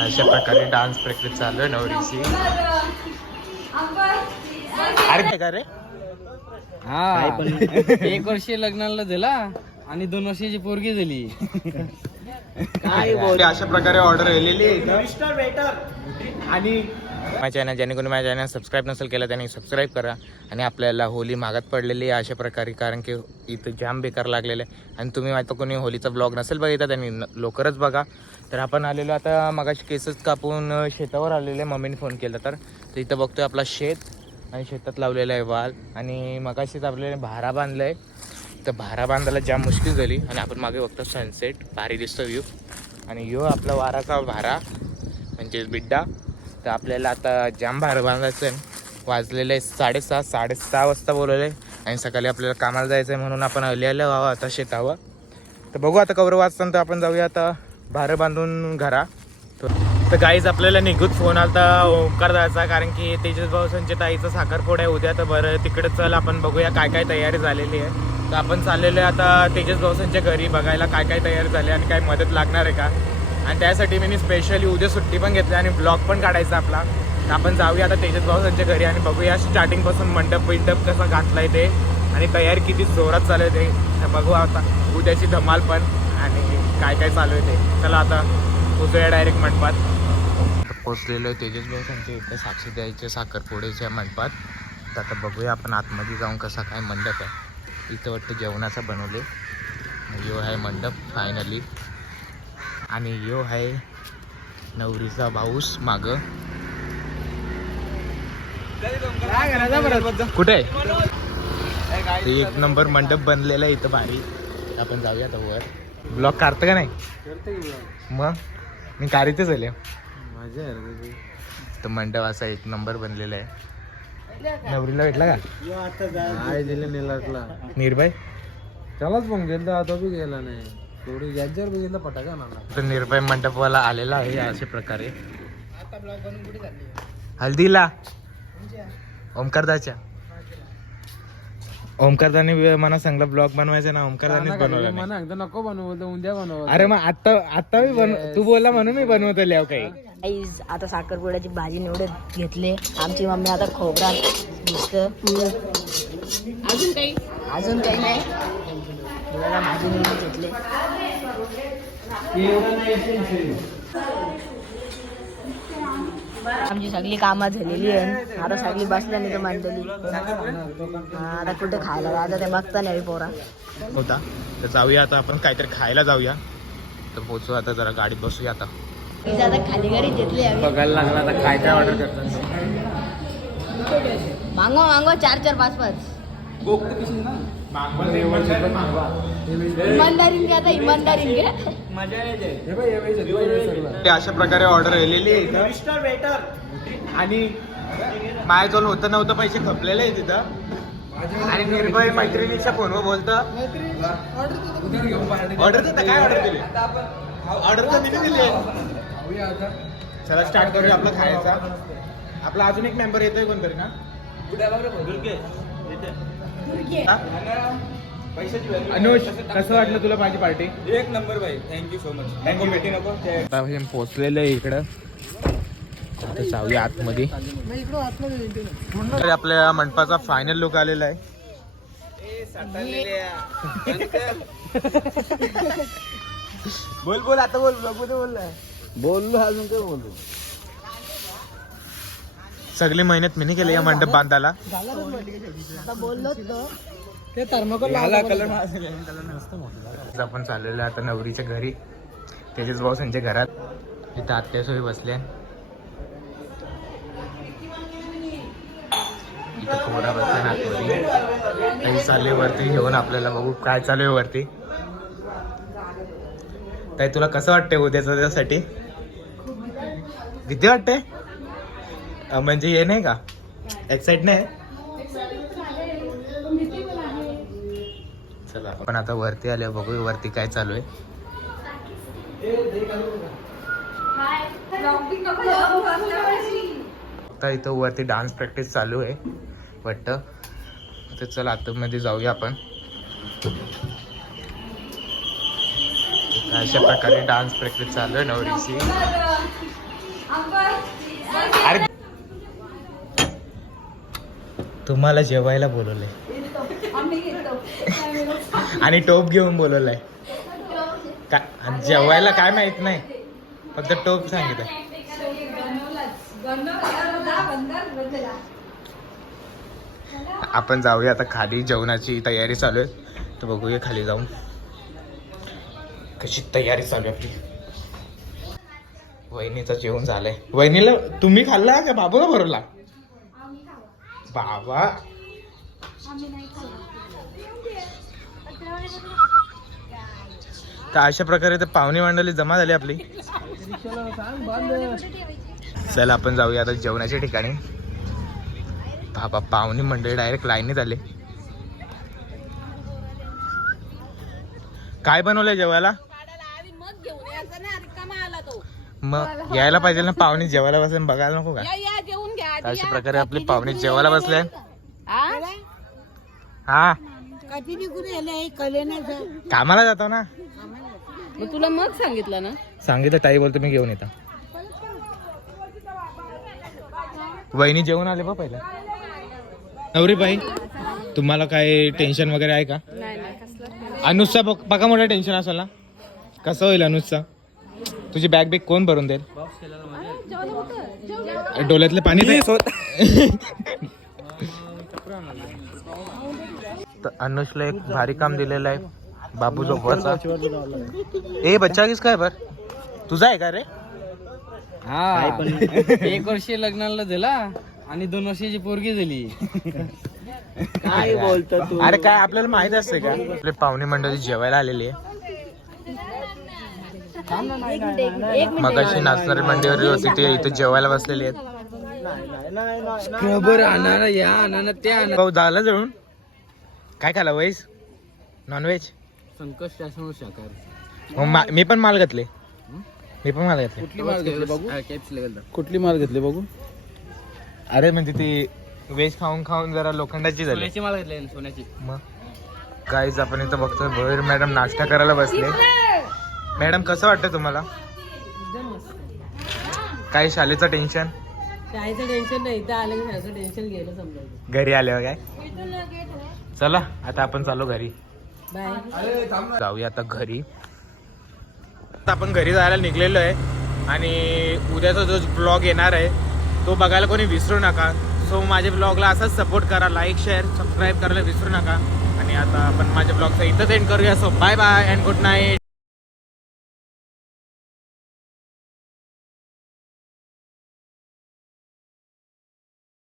अशा प्रकारे dance practice चालू आहे नवरीची. अरे काय का रे? हा 1 वर्ष लग्नाला दिला आणि 2 वर्षाची पोरगी दिली. काय बोल. अशा प्रकारे ऑर्डर आलेली आहे आणि माझ्या चॅनल ज्याने कोणी माझ्या चॅनल सबस्क्राईब नसेल केलं त्यांनी सबस्क्राईब करा. आणि आपल्याला होली मागत पडलेली आहे अशा प्रकारे, कारण की इथं जाम बेकार लागलेलं आहे. आणि तुम्ही आता कोणी होलीचा ब्लॉग नसेल बघितला त्यांनी लवकरच बघा. तर आपण आलेलो आता मगाशी केसच कापून शेतावर आलेले, मम्मीने फोन केला तर इथं बघतोय आपला शेत आणि शेतात लावलेला आहे वाल. आणि मगाशीच आपल्याला भारा बांधला आहे, तर भारा बांधायला जाम मुश्किल झाली. आणि आपण मागे बघतो सनसेट, भारी दिसतो व्ह्यू. आणि यो आपला वाराचा भारा म्हणजे बिड्डा. तर आपल्याला आता जाम भारा बांधायचं आहे. वाजलेलं आहे 6:30 वाजता बोलवलं आहे. आणि सकाळी आपल्याला कामाला जायचं आहे म्हणून आपण आलेलं व्हावं आता शेतावर. तर बघू आता कवर वाजताना, तर आपण जाऊया आता भारं बांधून घरा. तर गाईज आपल्याला निघूत फोन आलता ओंकार जायचा, कारण की तेजस भाऊ संजय ताईचा साखरपुडा आहे उद्या. तर बरं तिकडे चल आपण बघूया काय काय तयारी झालेली आहे. तर आपण चाललेलो आहे आता तेजस भाऊ संजय घरी बघायला काय काय तयारी झाली आणि काय मदत लागणार आहे का. आणि त्यासाठी मी स्पेशली उद्या सुट्टी पण घेतली आणि ब्लॉग पण काढायचा आपला. तर आपण जाऊया आता तेजस भाऊ संजय घरी आणि बघूया स्टार्टिंगपासून मंडप कसा घातलाय ते आणि तयारी किती जोरात चालू आहे ते. तर बघू आता उद्याची धमाल पण आणि काय काय चालू आहे ते. चला आता पोचूया डायरेक्ट मंडपात. पोचलेलो आहे तेजस भाऊ संजय इथे साक्षी द्यायचे साखरपुड्याच्या मंडपात. तर आता बघूया आपण आतमध्ये जाऊन कसा काय मंडप आहे. इथं वाटतं जेवणाचा बनवले. यो आहे मंडप फायनली. आणि यो आहे नवरीचा भाऊस माग. कुठे आहे? ते 1 नंबर मंडप बनलेला आहे इथं भारी. आपण जाऊया आता वर. ब्लॉग काढतं का नाही? मग मी काढीतच आले. तर मंडप असा 1 नंबर बनलेला आहे. नवरीला भेटला का? निर्भय त्यालाच पण गेला आता बी गेला नाही. थोडी गॅजर बघितला पटाका मला. तर निर्भय मंडपवाला आलेला आहे अशा प्रकारे. हल्दीला ओमकारदाच्या ओमकारदाने मला सांगला ब्लॉग बनवायचा ना. ओमकारदानेच बनवला मला एकदा नको बनवलं, उद्या बनव. अरे मग आता मी तू बोलला म्हणून मी बनवतो लिहाव काही. आता साखरपुड्याची भाजी निवडत घेतले. आमची मम्मी आता खोबरा नुसतं. अजून काही नाही. भाजी निवडत घेतले. आमची सगळी कामं झालेली आहे. आता सगळी बसल्या नाही तर मंडळी. आता कुठे खायला जायचं ते बघता नाही पोरा होता. तर जाऊया आता आपण काहीतरी खायला जाऊया. तर पोचू आता, जरा गाडीत बसूया आता. आता खाली गाडी घेतली आम्ही. बघायला लागला तर काय काय ऑर्डर करतात. मागवा 4 5 5 इमानदारीने घ्या आता, इमानदारीने घ्या. अशा प्रकारे ऑर्डर आलेली आहे आणि माझ्याजवळ होतं नव्हतं पैसे खपलेले आहे तिथं. आणि निर्भय मैत्रिणीच्या फोनवर बोलतं ऑर्डर देता. काय ऑर्डर दिली? ऑर्डर तर दिली दिली. चला स्टार्ट करूया आपलं खायचा. आपला अजून एक मेंबर येतोय कोणतरी ना. अनुज कसं वाटलं तुला माझी पार्टी? 1 नंबर भाई. Thank you so much. आता पोचलेलं आहे इकडं. आता जाऊया आतमध्ये. तर आपल्या मंडपाचा फायनल लुक आलेला आहे. बोल आता बोललो अजून काय बोललो. सगळी मेहनत मी केली या मंडप बांधायला. आता बोललो ते थर्मोकोल आपण चाललेलो आता नवरीच्या घरी, तेजस भाऊ त्यांच्या घरात. इथं आत्या सोयी बसल्या. इथं कोरा बसल्या नातवरी. काही चालले वरती घेऊन आपल्याला बघू काय चालू आहे वरती. ताई तुला कसं वाटतंय उद्याचं त्यासाठी? किती वाटतंय? म्हणजे हे नाही का एक्साइट नाही? चला आपण आता वरती आले, बघू वरती काय चालू आहे. आता इथं वरती डान्स प्रॅक्टिस चालू आहे वाटतं. तर चला आतमध्ये जाऊया आपण. अशा प्रकारे डान्स प्रॅक्टिस चालू आहे नवरीची. अरे तुम्हाला जेवायला बोलवलंय आणि टोप घेऊन बोलवलंय आणि जेवायला काय माहित नाही, फक्त टोप सांगितलं. आपण जाऊया आता खाली, जेवणाची तयारी चालू आहे, तर बघूया खाली जाऊन कशी तयारी चालू आहे आपली. वहिनीचं जेवण झालंय. वहिनीला तुम्ही खाल्ला का बाबूला भरवला? बाबा तर अशा प्रकारे तर पाहुणी मंडळी जमा झाली आपली. चला आपण जाऊया आता जेवणाच्या ठिकाणी. बाबा पाहुणी मंडळी डायरेक्ट लाईनीत आले. काय बनवलंय जेवायला? मग यायला पाहिजे ना, पाहुणी जेवायला बसले बघायला नको का? अशा प्रकारे आपली पाहुणी जेवायला बसले. हा कामाला जातो ना. तुला मग सांगितलं ना? सांगितलं, ताई बोलतो मी घेऊन येतो. वहिनी जेवण आले बा पहिला. नवरी बाई तुम्हाला काय टेन्शन वगैरे आहे का? अनुजचा बघा मोठा टेन्शन असेल ना. कसं होईल अनुजचा? तुझी बॅग बिग कोण भरून देईल? डोळ्यातले पाणी तर अनुजला एक भारी काम दिलेलं आहे बाबू झोपवाचा. ए बच्चा किसका आहे बर? तुझा आहे का रे? हा 1 वर्ष लग्नाला दिला आणि 2 वर्षाची पोरगी दिली. काय बोलतो तू? अरे काय आपल्याला माहित असते का? आपले पाहुणे मंडळी जेवायला आलेली आहे. मगाशी नाचणारी मंडळी होती ते इथे जेवायला बसलेली आहेत. स्क्रबर आणा या आणा त्या आणा. भाऊ झालं जळून? काय खाला व्हेज नॉनव्हेज? संकट शासन शाकाहारी. मग मी पण माल घातले. मी पण माल घातले. कुठली माल घेतली बघू? कुठली माल घेतली बघू? अरे म्हणजे ती व्हेज खाऊन खाऊन जरा लोखंडाची झाली. सोन्याची माल घेतली सोन्याची. मग काहीच आपण इथं बघतोय भोईर मॅडम नाश्ता करायला बसले. मॅडम कसं वाटतं तुम्हाला? काय शाळेचं टेन्शन? शाळेचं टेन्शन नाही, इथं आलं की शाळेचं टेन्शन गेलं समजायचं. घरी आल्यावर काय? चला आता आपण चालू घरी. बाय. जाऊया आता घरी. आता आपण घरी जायला निघलेलो आहे आणि उद्याचा जो ब्लॉग येणार आहे तो बघायला कोणी विसरू नका. सो माझ्या ब्लॉगला असाच सपोर्ट करा, लाईक शेअर सबस्क्राईब करायला विसरू नका. आणि आता आपण माझ्या ब्लॉगचा इथंच एंड करूया. So bye bye and good night.